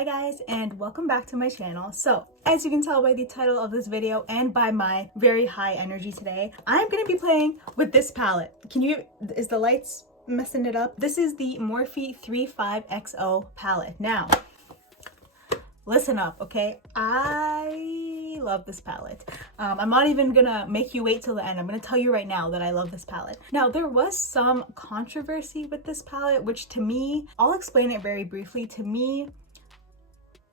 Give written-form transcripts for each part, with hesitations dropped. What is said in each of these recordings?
Hi guys, and welcome back to my channel. So as you can tell by the title of this video and by my very high energy today, I'm gonna be playing with this palette. Is the lights messing it up? This is the Morphe 35Xo palette. Now listen up, okay? I love this palette. I'm not even gonna make you wait till the end. I'm gonna tell you right now that I love this palette. Now, there was some controversy with this palette, which to me, I'll explain it very briefly. To me,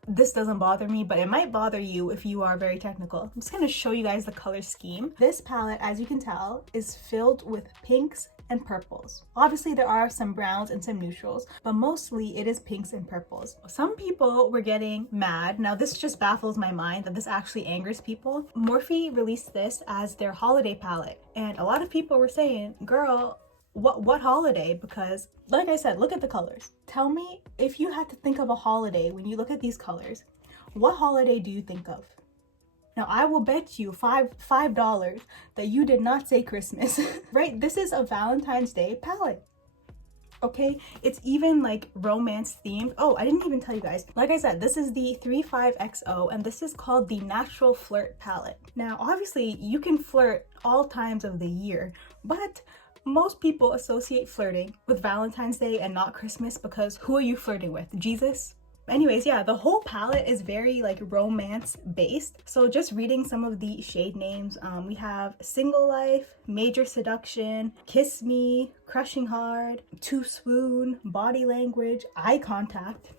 this doesn't bother me, but it might bother you if you are very technical. I'm just gonna show you guys the color scheme. This palette, as you can tell, is filled with pinks and purples. Obviously there are some browns and some neutrals, but mostly it is pinks and purples. Some people were getting mad. Now this just baffles my mind that this actually angers people. Morphe released this as their holiday palette, and a lot of people were saying, girl, what holiday? Because like I said, look at the colors. Tell me, if you had to think of a holiday when you look at these colors, what holiday do you think of? Now I will bet you $5 that you did not say Christmas. Right? This is a Valentine's Day palette. Okay, it's even like romance themed. Oh, I didn't even tell you guys. Like I said, this is the 35XO and this is called the Natural Flirt palette. Now obviously you can flirt all times of the year, but most people associate flirting with Valentine's Day and not Christmas because who are you flirting with? Jesus? Anyways, yeah, the whole palette is very like romance based. So just reading some of the shade names, we have Single Life, Major Seduction, Kiss Me, Crushing Hard, To Swoon, Body Language, Eye Contact.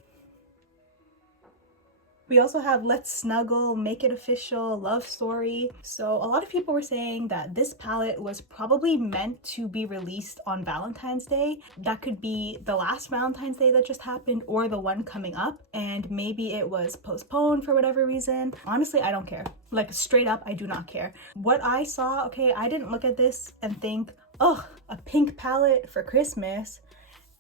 We also have Let's Snuggle, Make It Official, Love Story. So a lot of people were saying that this palette was probably meant to be released on Valentine's Day. That could be the last Valentine's Day that just happened or the one coming up, and maybe it was postponed for whatever reason. Honestly, I don't care. Like straight up, I do not care. What I saw, okay, I didn't look at this and think, oh, a pink palette for Christmas.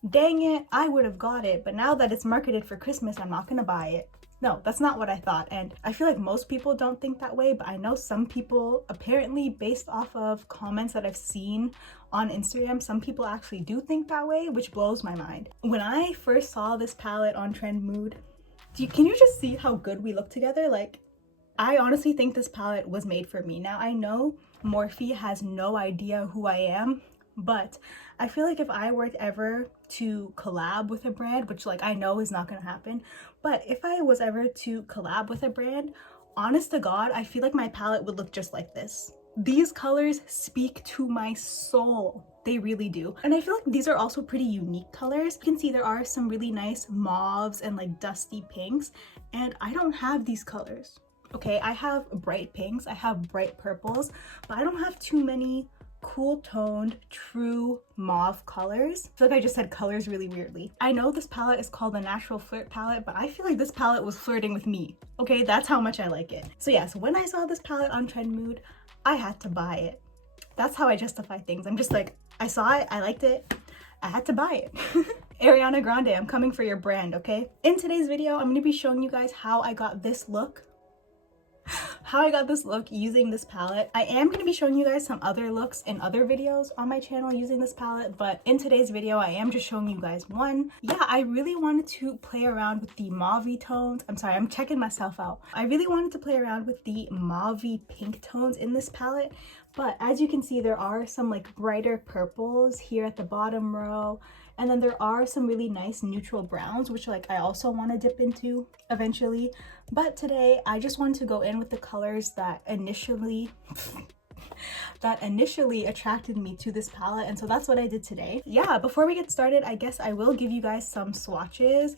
Dang it, I would have got it, but now that it's marketed for Christmas, I'm not gonna buy it. No, that's not what I thought, and I feel like most people don't think that way, but I know some people, apparently based off of comments that I've seen on Instagram, some people actually do think that way, which blows my mind. When I first saw this palette on Trend Mood, can you just see how good we look together? Like, I honestly think this palette was made for me. Now, I know Morphe has no idea who I am, but I feel like if I were ever to collab with a brand, which like I know is not gonna happen, but if I was ever to collab with a brand, honest to God, I feel like my palette would look just like this. These colors speak to my soul. They really do. And I feel like these are also pretty unique colors. You can see there are some really nice mauves and like dusty pinks, and I don't have these colors. Okay, I have bright pinks, I have bright purples, but I don't have too many cool toned true mauve colors. I feel like I just said colors really weirdly. I know this palette is called the Natural Flirt palette, but I feel like this palette was flirting with me. Okay, that's how much I like it. So yeah, so when I saw this palette on Trend Mood, I had to buy it. That's how I justify things. I'm just like, I saw it, I liked it, I had to buy it. Ariana Grande, I'm coming for your brand, okay? In today's video, I'm gonna be showing you guys how I got this look using this palette. I am going to be showing you guys some other looks in other videos on my channel using this palette, but in today's video I am just showing you guys one. Yeah, I really wanted to play around with the mauve tones. I'm sorry, I'm checking myself out. I really wanted to play around with the mauve pink tones in this palette, but as you can see, there are some like brighter purples here at the bottom row, and then there are some really nice neutral browns, which like I also want to dip into eventually. But today I just wanted to go in with the colors that initially attracted me to this palette, and so that's what I did today. Yeah, before we get started, I guess I will give you guys some swatches.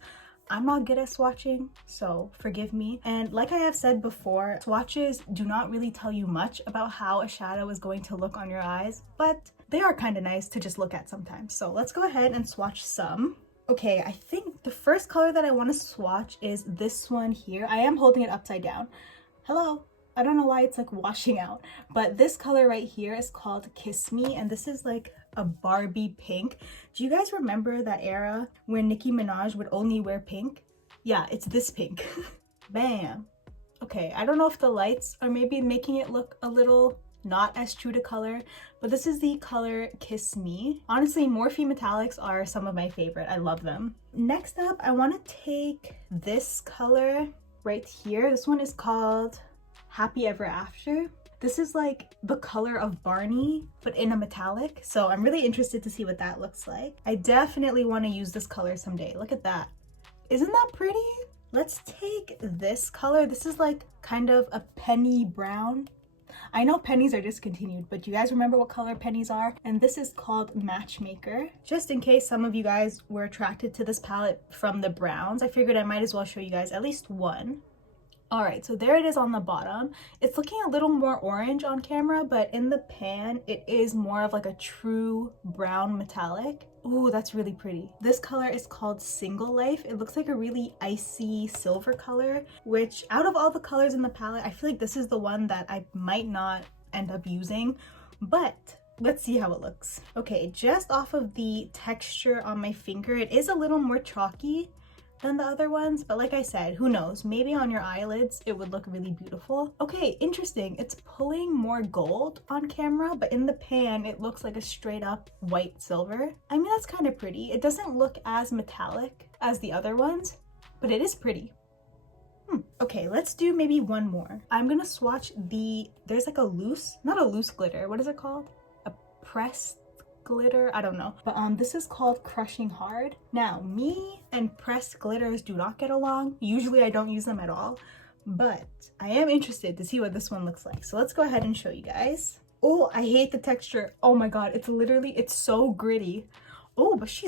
I'm not good at swatching, so forgive me. And like I have said before, swatches do not really tell you much about how a shadow is going to look on your eyes, but they are kind of nice to just look at sometimes. So let's go ahead and swatch some. Okay, I think the first color that I want to swatch is this one here. I am holding it upside down. Hello. I don't know why it's like washing out, but this color right here is called Kiss Me, and this is like a Barbie pink. Do you guys remember that era when Nicki Minaj would only wear pink? Yeah, it's this pink. Bam. Okay, I don't know if the lights are maybe making it look a little not as true to color, but this is the color Kiss Me. Honestly, Morphe metallics are some of my favorite. I love them. Next up, I want to take this color right here. This one is called Happy Ever After. This is like the color of Barney, but in a metallic. So I'm really interested to see what that looks like. I definitely want to use this color someday. Look at that. Isn't that pretty? Let's take this color. This is like kind of a penny brown. I know pennies are discontinued, but you guys remember what color pennies are? And this is called Matchmaker. Just in case some of you guys were attracted to this palette from the browns, I figured I might as well show you guys at least one. All right, so there it is on the bottom. It's looking a little more orange on camera, but in the pan, it is more of like a true brown metallic. Ooh, that's really pretty. This color is called Single Life. It looks like a really icy silver color, which out of all the colors in the palette, I feel like this is the one that I might not end up using, but let's see how it looks. Okay, just off of the texture on my finger, it is a little more chalky than the other ones, but like I said, who knows, maybe on your eyelids it would look really beautiful. Okay, interesting, it's pulling more gold on camera, but in the pan it looks like a straight up white silver. I mean, that's kind of pretty. It doesn't look as metallic as the other ones, but it is pretty. Okay, let's do maybe one more. I'm gonna swatch there's like a loose, not a loose glitter, what is it called? A pressed glitter, I don't know, but this is called Crushing Hard. Now, me and pressed glitters do not get along. Usually I don't use them at all, but I am interested to see what this one looks like. So let's go ahead and show you guys. Oh, I hate the texture. Oh my god, it's so gritty. Oh, but she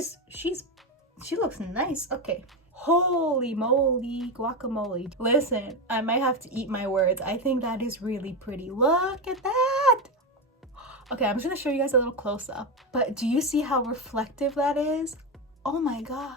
looks nice. Okay, holy moly guacamole. Listen, I might have to eat my words. I think that is really pretty. Look at that. Okay, I'm just gonna show you guys a little close up, but do you see how reflective that is? Oh my god.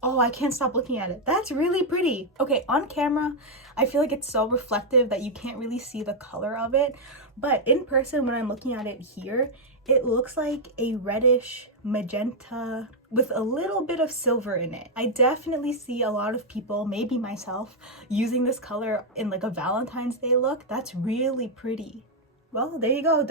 Oh, I can't stop looking at it. That's really pretty. Okay, on camera, I feel like it's so reflective that you can't really see the color of it, but in person, when I'm looking at it here, it looks like a reddish magenta with a little bit of silver in it. I definitely see a lot of people, maybe myself, using this color in like a Valentine's Day look. That's really pretty. Well, there you go.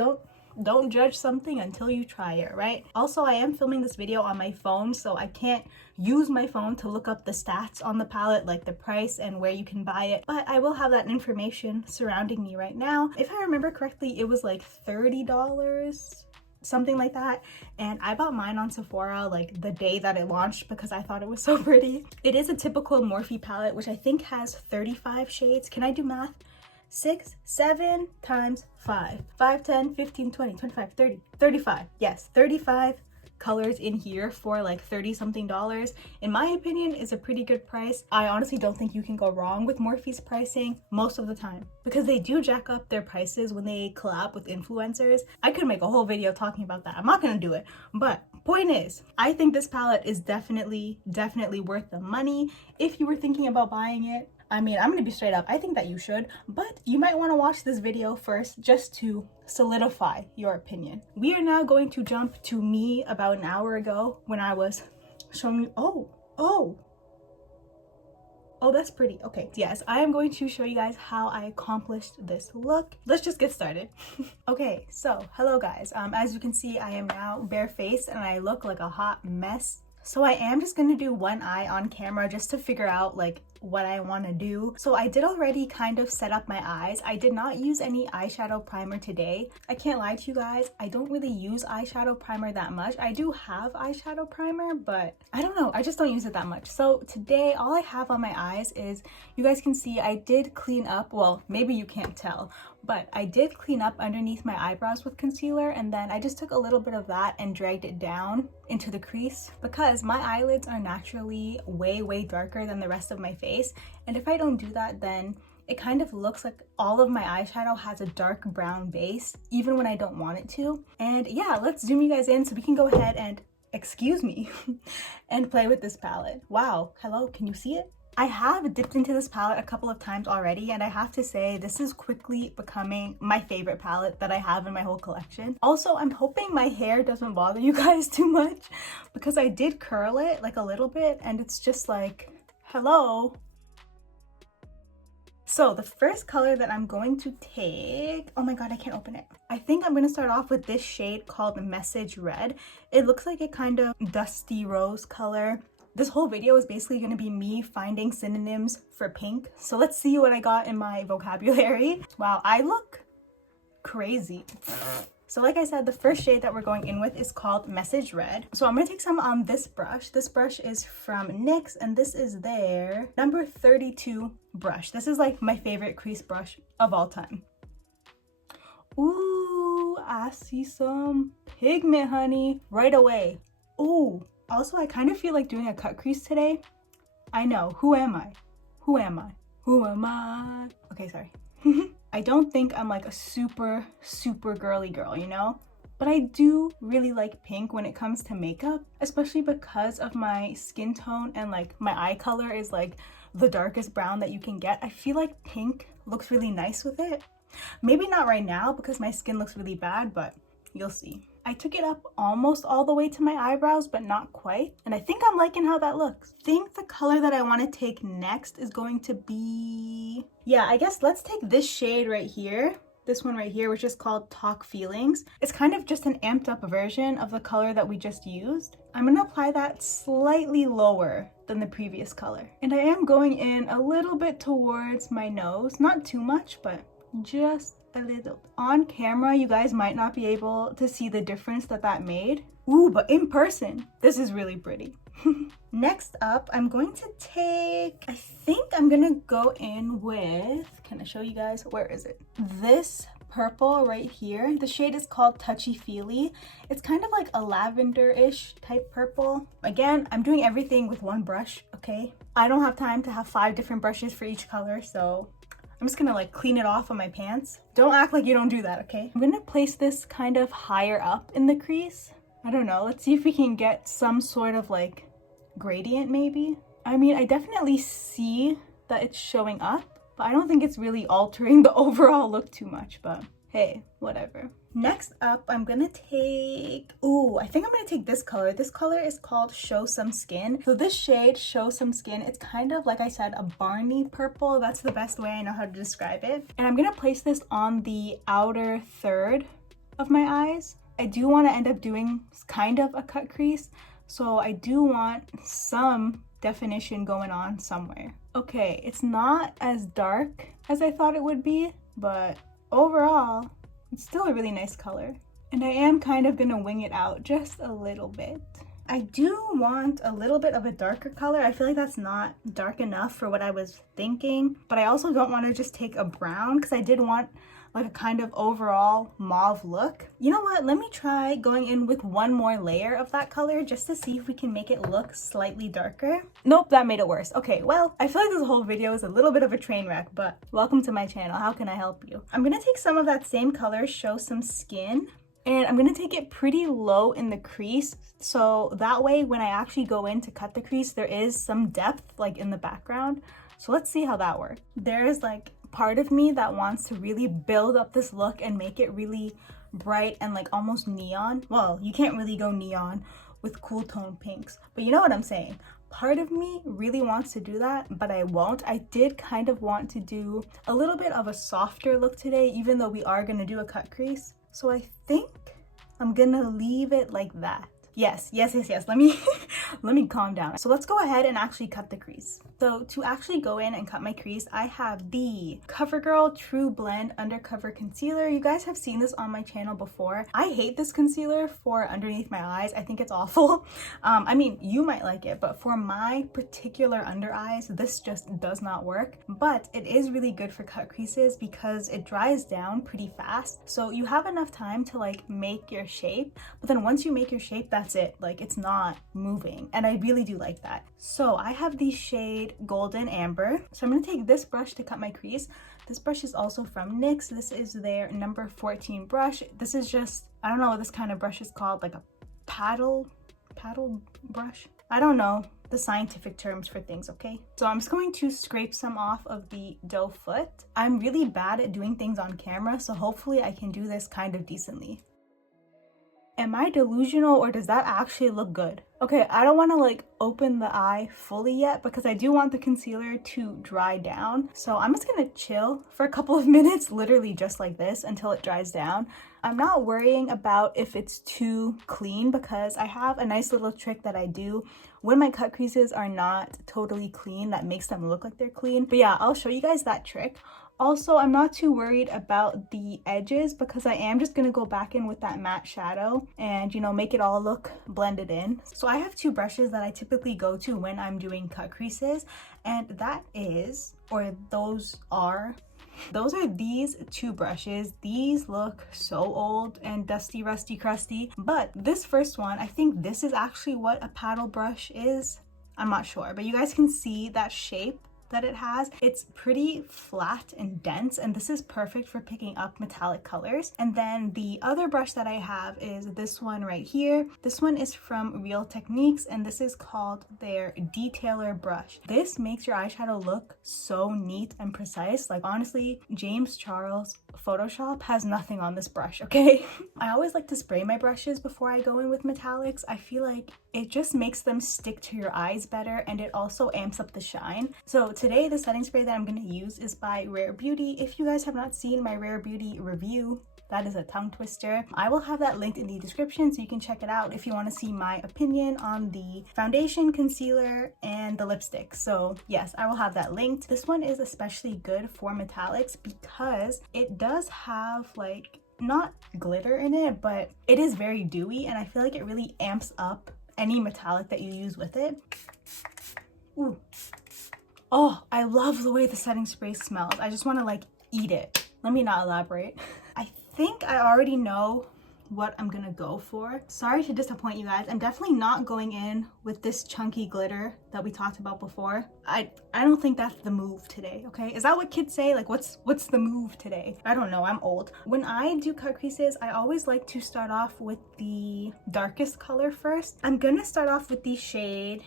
Don't judge something until you try it, right? Also, I am filming this video on my phone, so I can't use my phone to look up the stats on the palette, like the price and where you can buy it, but I will have that information surrounding me right now. If I remember correctly, it was like $30, something like that, and I bought mine on Sephora like the day that it launched because I thought it was so pretty. It is a typical Morphe palette, which I think has 35 shades. Can I do math? 6, 7 times 5. 5, 10, 15, 20, 25, 30, 35. Yes, 35 colors in here for like 30 something dollars. In my opinion, is a pretty good price. I honestly don't think you can go wrong with Morphe's pricing most of the time, because they do jack up their prices when they collab with influencers. I could make a whole video talking about that. I'm not gonna do it, but point is, I think this palette is definitely worth the money. If you were thinking about buying it, I mean, I'm gonna be straight up, I think that you should, but you might want to watch this video first just to solidify your opinion. We are now going to jump to me about an hour ago when I was showing you, oh, that's pretty. Okay, yes, I am going to show you guys how I accomplished this look. Let's just get started. Okay, so hello guys. As you can see, I am now barefaced and I look like a hot mess. So I am just gonna do one eye on camera just to figure out like what I want to do. So I did already kind of set up my eyes. I did not use any eyeshadow primer today. I can't lie to you guys, I don't really use eyeshadow primer that much. I do have eyeshadow primer, but I don't know, I just don't use it that much. So today all I have on my eyes is, you guys can see I did clean up, well maybe you can't tell, but I did clean up underneath my eyebrows with concealer, and then I just took a little bit of that and dragged it down into the crease because my eyelids are naturally way darker than the rest of my face, and if I don't do that, then it kind of looks like all of my eyeshadow has a dark brown base even when I don't want it to. And yeah, let's zoom you guys in so we can go ahead and, excuse me, and play with this palette. Wow, hello, can you see it? I have dipped into this palette a couple of times already, and I have to say this is quickly becoming my favorite palette that I have in my whole collection. Also, I'm hoping my hair doesn't bother you guys too much because I did curl it like a little bit and it's just like, hello. So the first color that I'm going to take, oh my god, I can't open it. I think I'm going to start off with this shade called Message Red. It looks like a kind of dusty rose color. This whole video is basically going to be me finding synonyms for pink. So let's see what I got in my vocabulary. Wow, I look crazy. So like I said, the first shade that we're going in with is called Message Red. So I'm going to take some on this brush. This brush is from NYX and this is their number 32 brush. This is like my favorite crease brush of all time. Ooh, I see some pigment, honey, right away. Ooh, also I kind of feel like doing a cut crease today. I know, who am I? Who am I? Who am I? Okay, sorry. I don't think I'm like a super girly girl, you know? But I do really like pink when it comes to makeup, especially because of my skin tone and like my eye color is like the darkest brown that you can get. I feel like pink looks really nice with it. Maybe not right now because my skin looks really bad, but you'll see. I took it up almost all the way to my eyebrows, but not quite. And I think I'm liking how that looks. I think the color that I want to take next is going to be... yeah, I guess let's take this shade right here. This one right here, which is called Talk Feelings. It's kind of just an amped up version of the color that we just used. I'm going to apply that slightly lower than the previous color. And I am going in a little bit towards my nose. Not too much, but just a little. On camera, you guys might not be able to see the difference that made. Ooh, but in person, this is really pretty. Next up, I'm going to take, I think I'm gonna go in with, can I show you guys? Where is it? This purple right here. The shade is called Touchy Feely. It's kind of like a lavender-ish type purple. Again, I'm doing everything with one brush, okay? I don't have time to have 5 different brushes for each color, so I'm just gonna like clean it off on my pants. Don't act like you don't do that, okay? I'm gonna place this kind of higher up in the crease. I don't know, let's see if we can get some sort of like gradient maybe. I mean, I definitely see that it's showing up, but I don't think it's really altering the overall look too much, but hey, whatever. Next up, I'm gonna take, ooh, I think I'm gonna take this color. This color is called Show Some Skin. So this shade, Show Some Skin, it's kind of, like I said, a Barney purple. That's the best way I know how to describe it. And I'm gonna place this on the outer third of my eyes. I do want to end up doing kind of a cut crease, so I do want some definition going on somewhere. Okay, it's not as dark as I thought it would be, but overall, it's still a really nice color. And I am kind of gonna wing it out just a little bit. I do want a little bit of a darker color. I feel like that's not dark enough for what I was thinking, but I also don't want to just take a brown because I did want like a kind of overall mauve look. You know what? Let me try going in with one more layer of that color just to see if we can make it look slightly darker. Nope, that made it worse. Okay, well, I feel like this whole video is a little bit of a train wreck, but welcome to my channel. How can I help you? I'm gonna take some of that same color, Show Some Skin, and I'm gonna take it pretty low in the crease, so that way when I actually go in to cut the crease, there is some depth like in the background. So let's see how that works. There's like part of me that wants to really build up this look and make it really bright and like almost neon. Well, you can't really go neon with cool tone pinks, but you know what I'm saying. Part of me really wants to do that, but I won't. I did kind of want to do a little bit of a softer look today, even though we are gonna do a cut crease. So I think I'm gonna leave it like that. Yes. Let me let me calm down. So let's go ahead and actually cut the crease. So to actually go in and cut my crease, I have the CoverGirl True Blend Undercover Concealer. You guys have seen this on my channel before. I hate this concealer for underneath my eyes. I think it's awful. I mean, you might like it, but for my particular under eyes, this just does not work. But it is really good for cut creases because it dries down pretty fast. So you have enough time to like make your shape, but then once you make your shape, that's it. Like, it's not moving, and I really do like that. So I have the shade Golden Amber. So I'm going to take this brush to cut my crease. This brush is also from NYX. This is their number 14 brush. This is just, I don't know what this kind of brush is called, like a paddle brush. I don't know the scientific terms for things, okay? So I'm just going to scrape some off of the doe foot. I'm really bad at doing things on camera, so hopefully I can do this kind of decently. Am I delusional or does that actually look good? Okay, I don't want to like open the eye fully yet because I do want the concealer to dry down. So I'm just gonna chill for a couple of minutes, literally just like this, until it dries down. I'm not worrying about if it's too clean because I have a nice little trick that I do when my cut creases are not totally clean that makes them look like they're clean. But yeah, I'll show you guys that trick. Also, I'm not too worried about the edges because I am just going to go back in with that matte shadow and, you know, make it all look blended in. So I have two brushes that I typically go to when I'm doing cut creases, and that is, or those are these two brushes. These look so old and dusty, rusty, crusty. But this first one, I think this is actually what a paddle brush is. I'm not sure, but you guys can see that shape that it has. It's pretty flat and dense, and this is perfect for picking up metallic colors. And then the other brush that I have is this one right here. This one is from Real Techniques, and this is called their Detailer brush. This makes your eyeshadow look so neat and precise. Like honestly, James Charles Photoshop has nothing on this brush, okay? I always like to spray my brushes before I go in with metallics. I feel like it just makes them stick to your eyes better, and it also amps up the shine. So today the setting spray that I'm going to use is by Rare Beauty. If you guys have not seen my Rare Beauty review, that is a tongue twister. I will have that linked in the description so you can check it out if you want to see my opinion on the foundation, concealer, and the lipstick. So yes, I will have that linked. This one is especially good for metallics because it does have like not glitter in it, but it is very dewy, and I feel like it really amps up any metallic that you use with it. Ooh. Oh, I love the way the setting spray smells. I just want to like eat it. Let me not elaborate. I think I already know what I'm gonna go for. Sorry to disappoint you guys. I'm definitely not going in with this chunky glitter that we talked about before. I don't think that's the move today, okay? Is that what kids say? Like what's the move today? I don't know, I'm old. When I do cut creases, I always like to start off with the darkest color first. I'm gonna start off with the shade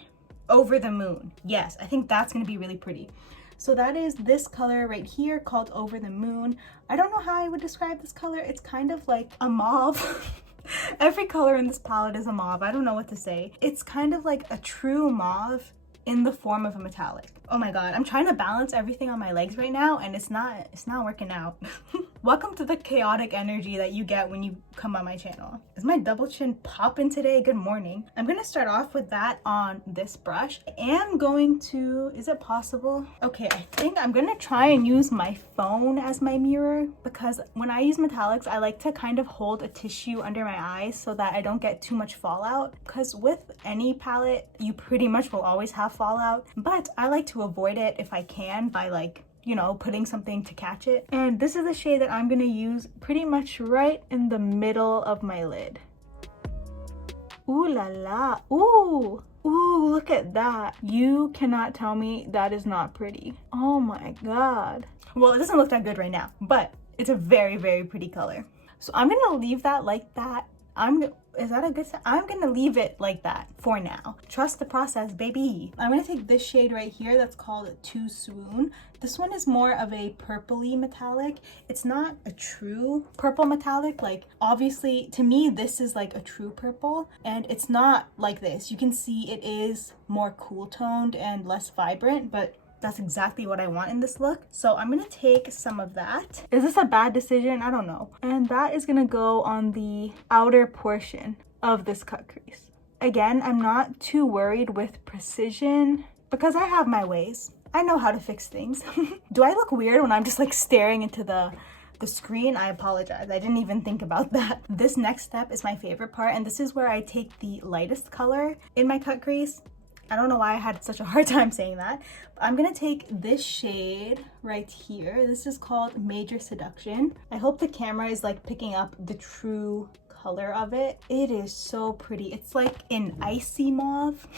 Over the Moon. Yes, I think that's gonna be really pretty. So that is this color right here called Over the Moon. I don't know how I would describe this color. It's kind of like a mauve. Every color in this palette is a mauve. I don't know what to say. It's kind of like a true mauve in the form of a metallic. Oh my god, I'm trying to balance everything on my legs right now and it's not working out. Welcome to the chaotic energy that you get when you come on my channel. Is my double chin popping today? Good morning. I'm gonna start off with that on this brush. I am going to, is it possible? Okay, I think I'm gonna try and use my phone as my mirror because when I use metallics, I like to kind of hold a tissue under my eyes so that I don't get too much fallout, because with any palette, you pretty much will always have fallout, but I like to avoid it if I can by like, you know, putting something to catch it. And this is the shade that I'm gonna use pretty much right in the middle of my lid. Ooh la la, ooh, ooh, look at that. You cannot tell me that is not pretty. Oh my god. Well, it doesn't look that good right now, but it's a very, very pretty color. So I'm gonna leave that like that. Is that a good set? I'm gonna leave it like that for now. Trust the process, baby. I'm gonna take this shade right here that's called Too Swoon. This one is more of a purpley metallic. It's not a true purple metallic. Like obviously to me, this is like a true purple and it's not like this. You can see it is more cool toned and less vibrant, but that's exactly what I want in this look. So I'm gonna take some of that. Is this a bad decision? I don't know. And that is gonna go on the outer portion of this cut crease. Again, I'm not too worried with precision because I have my ways. I know how to fix things. Do I look weird when I'm just like staring into the screen? I apologize. I didn't even think about that. This next step is my favorite part, and this is where I take the lightest color in my cut crease. I don't know why I had such a hard time saying that. But I'm gonna take this shade right here. This is called Major Seduction. I hope the camera is like picking up the true color of it. It is so pretty. It's like an icy mauve.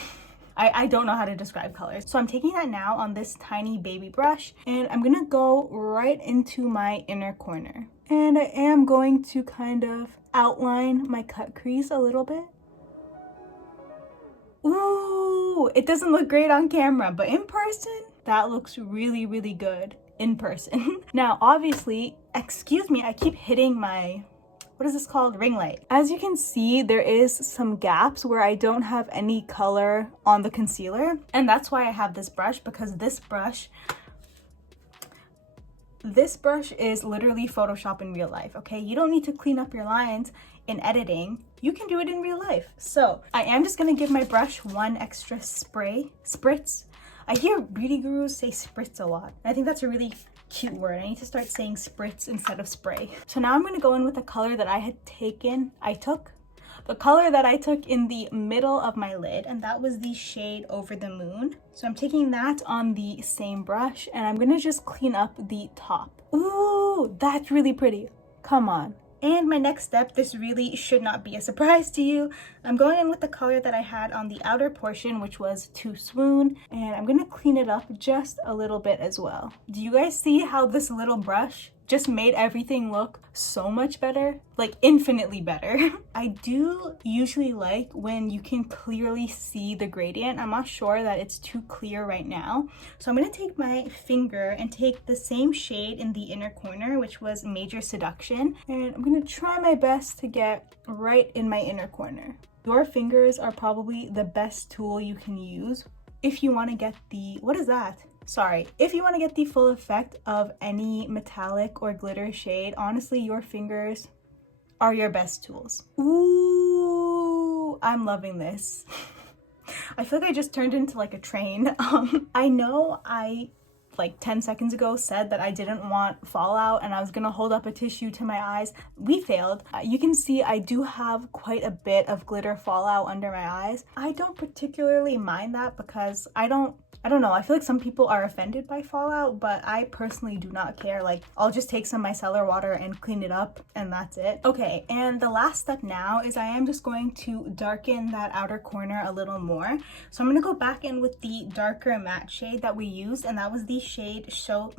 I don't know how to describe colors. So I'm taking that now on this tiny baby brush and I'm gonna go right into my inner corner. And I am going to kind of outline my cut crease a little bit. Ooh, it doesn't look great on camera, but in person, that looks really, really good in person. Now, obviously, excuse me, I keep hitting my what is this called? Ring light. As you can see, there is some gaps where I don't have any color on the concealer. And that's why I have this brush, because this brush is literally Photoshop in real life, okay? You don't need to clean up your lines in editing. You can do it in real life. So I am just gonna give my brush one extra spritz. I hear beauty gurus say spritz a lot. I think that's a really cute word. I need to start saying spritz instead of spray. So now I'm gonna go in with the color that the color that I took in the middle of my lid, and that was the shade Over the Moon. So I'm taking that on the same brush, and I'm gonna just clean up the top. Ooh, that's really pretty. Come on. And my next step, this really should not be a surprise to you. I'm going in with the color that I had on the outer portion, which was Too Swoon, and I'm gonna clean it up just a little bit as well. Do you guys see how this little brush just made everything look so much better? Like infinitely better. I do usually like when you can clearly see the gradient. I'm not sure that it's too clear right now. So I'm gonna take my finger and take the same shade in the inner corner, which was Major Seduction. And I'm gonna try my best to get right in my inner corner. Your fingers are probably the best tool you can use if you wanna get the, what is that? Sorry, if you want to get the full effect of any metallic or glitter shade, honestly, your fingers are your best tools. Ooh, I'm loving this. I feel like I just turned into like a train. I know I like 10 seconds ago said that I didn't want fallout and I was gonna hold up a tissue to my eyes. We failed. You can see I do have quite a bit of glitter fallout under my eyes. I don't particularly mind that because I don't know, I feel like some people are offended by fallout, but I personally do not care. Like, I'll just take some micellar water and clean it up, and that's it. Okay, and the last step now is I am just going to darken that outer corner a little more. So I'm gonna go back in with the darker matte shade that we used, and that was the shade Show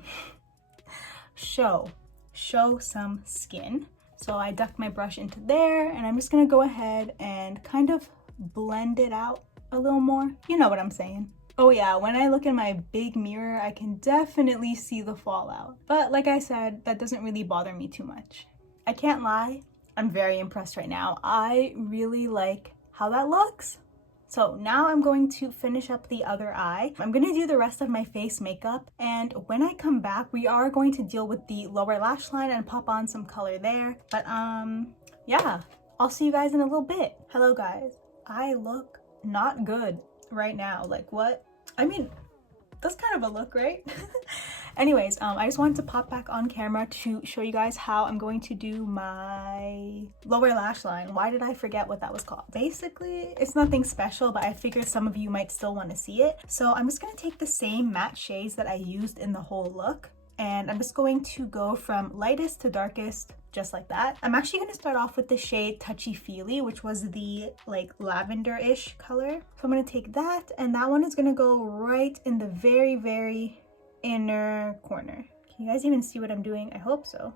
Some Skin. So I ducked my brush into there, and I'm just gonna go ahead and kind of blend it out a little more. You know what I'm saying. Oh yeah, when I look in my big mirror, I can definitely see the fallout. But like I said, that doesn't really bother me too much. I can't lie, I'm very impressed right now. I really like how that looks. So now I'm going to finish up the other eye. I'm gonna do the rest of my face makeup, and when I come back, we are going to deal with the lower lash line and pop on some color there. But yeah, I'll see you guys in a little bit. Hello guys, I look not good right now. Like what? I mean, that's kind of a look, right? Anyways, I just wanted to pop back on camera to show you guys how I'm going to do my lower lash line. Why did I forget what that was called? Basically, it's nothing special, but I figured some of you might still want to see it. So I'm just going to take the same matte shades that I used in the whole look, and I'm just going to go from lightest to darkest, just like that. I'm actually going to start off with the shade Touchy Feely, which was the like lavender-ish color. So I'm going to take that, and that one is going to go right in the very, very inner corner. Can you guys even see what I'm doing? I hope so.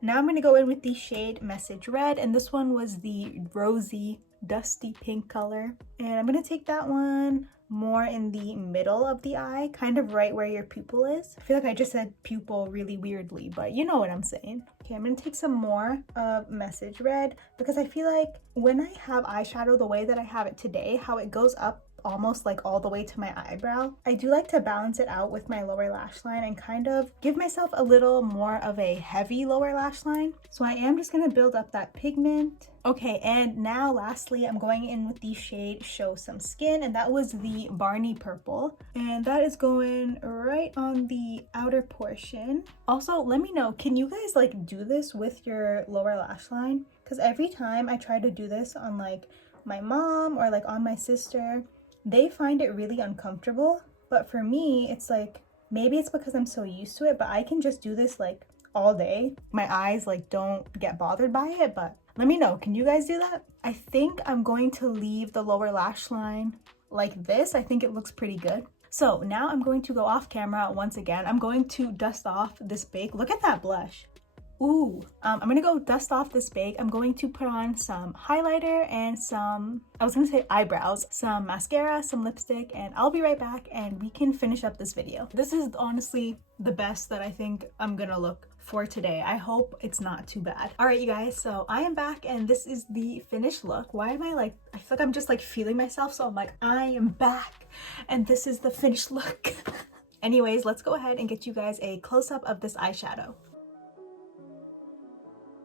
Now I'm going to go in with the shade Message Red, and this one was the rosy, dusty pink color. And I'm going to take that one more in the middle of the eye, kind of right where your pupil is. I feel like I just said pupil really weirdly, but you know what I'm saying. Okay, I'm gonna take some more of Message Red because I feel like when I have eyeshadow the way that I have it today, how it goes up almost like all the way to my eyebrow, I do like to balance it out with my lower lash line and kind of give myself a little more of a heavy lower lash line. So I am just gonna build up that pigment. Okay, and now lastly, I'm going in with the shade Show Some Skin, and that was the Barney Purple, and that is going right on the outer portion. Also, let me know, can you guys like do this with your lower lash line? Because every time I try to do this on like my mom or like on my sister, they find it really uncomfortable. But for me, it's like, maybe it's because I'm so used to it, but I can just do this like all day. My eyes like don't get bothered by it, but let me know, can you guys do that? I think I'm going to leave the lower lash line like this. I think it looks pretty good. So now I'm going to go off camera once again. I'm going to dust off this bake. Look at that blush. Ooh, I'm gonna go dust off this bag. I'm going to put on some highlighter and some, I was gonna say eyebrows, some mascara, some lipstick, and I'll be right back and we can finish up this video. This is honestly the best that I think I'm gonna look for today. I hope it's not too bad. All right, you guys, so I am back and this is the finished look. Why am I like, I feel like I'm just like feeling myself, so I'm like, I am back and this is the finished look. Anyways, let's go ahead and get you guys a close-up of this eyeshadow.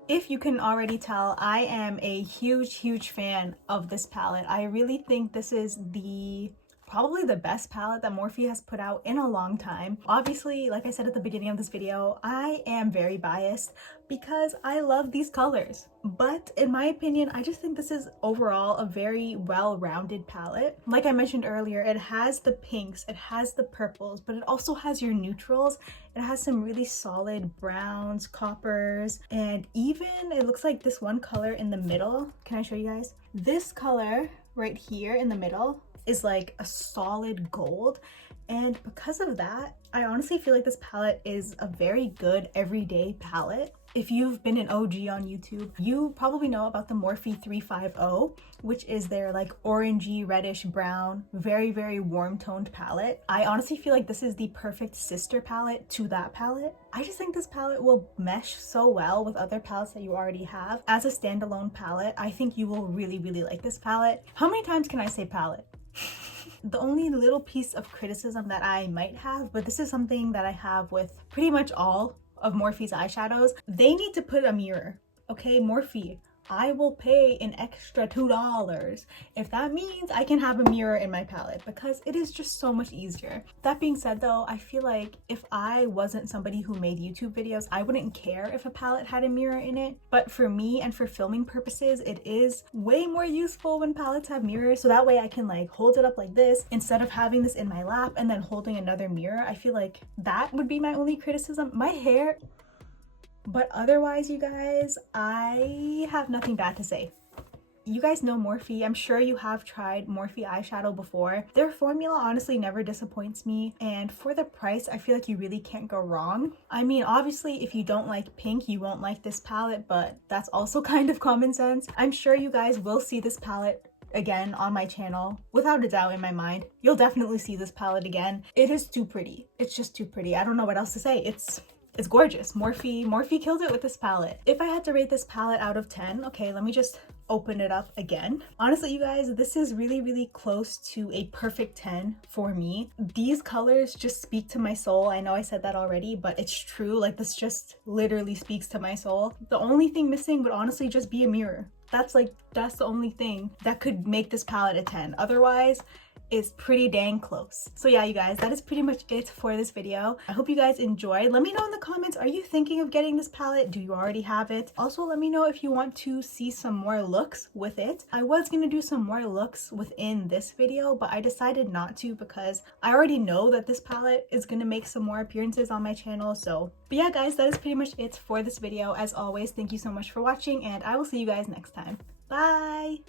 If you can already tell, I am a huge fan of this palette. I really think this is probably the best palette that Morphe has put out in a long time. Obviously, like I said at the beginning of this video, I am very biased because I love these colors. But in my opinion, I just think this is overall a very well-rounded palette. Like I mentioned earlier, it has the pinks, it has the purples, but it also has your neutrals. It has some really solid browns, coppers, and even it looks like this one color in the middle. Can I show you guys? This color right here in the middle is like a solid gold, and because of that, I honestly feel like this palette is a very good everyday palette. If you've been an OG on YouTube, you probably know about the Morphe 35Xo, which is their like orangey, reddish brown, very warm toned palette. I honestly feel like this is the perfect sister palette to that palette. I just think this palette will mesh so well with other palettes that you already have. As a standalone palette, I think you will really like this palette. How many times can I say palette? The only little piece of criticism that I might have, but this is something that I have with pretty much all of Morphe's eyeshadows, they need to put a mirror. Okay, Morphe, I will pay an extra $2 if that means I can have a mirror in my palette, because it is just so much easier. That being said though, I feel like if I wasn't somebody who made YouTube videos, I wouldn't care if a palette had a mirror in it. But for me and for filming purposes, it is way more useful when palettes have mirrors, so that way I can like hold it up like this instead of having this in my lap and then holding another mirror. I feel like that would be my only criticism. My hair, but otherwise, you guys, I have nothing bad to say. You guys know Morphe. I'm sure you have tried Morphe eyeshadow before. Their formula honestly never disappoints me, and for the price, I feel like you really can't go wrong. I mean, obviously, if you don't like pink, you won't like this palette, but that's also kind of common sense. I'm sure you guys will see this palette again on my channel, without a doubt in my mind. You'll definitely see this palette again. It is too pretty. It's just too pretty. I don't know what else to say. It's gorgeous. Morphe killed it with this palette. If I had to rate this palette out of 10, okay, let me just open it up again. Honestly, you guys, this is really close to a perfect 10 for me. These colors just speak to my soul. I know I said that already, but it's true. Like, this just literally speaks to my soul. The only thing missing would honestly just be a mirror. That's the only thing that could make this palette a 10. Otherwise, is pretty dang close. So yeah, you guys, that is pretty much it for this video. I hope you guys enjoyed. Let me know in the comments, are you thinking of getting this palette? Do you already have it? Also, let me know if you want to see some more looks with it. I was gonna do some more looks within this video, but I decided not to because I already know that this palette is gonna make some more appearances on my channel. So, but yeah, guys, that is pretty much it for this video. As always, thank you so much for watching, and I will see you guys next time. Bye!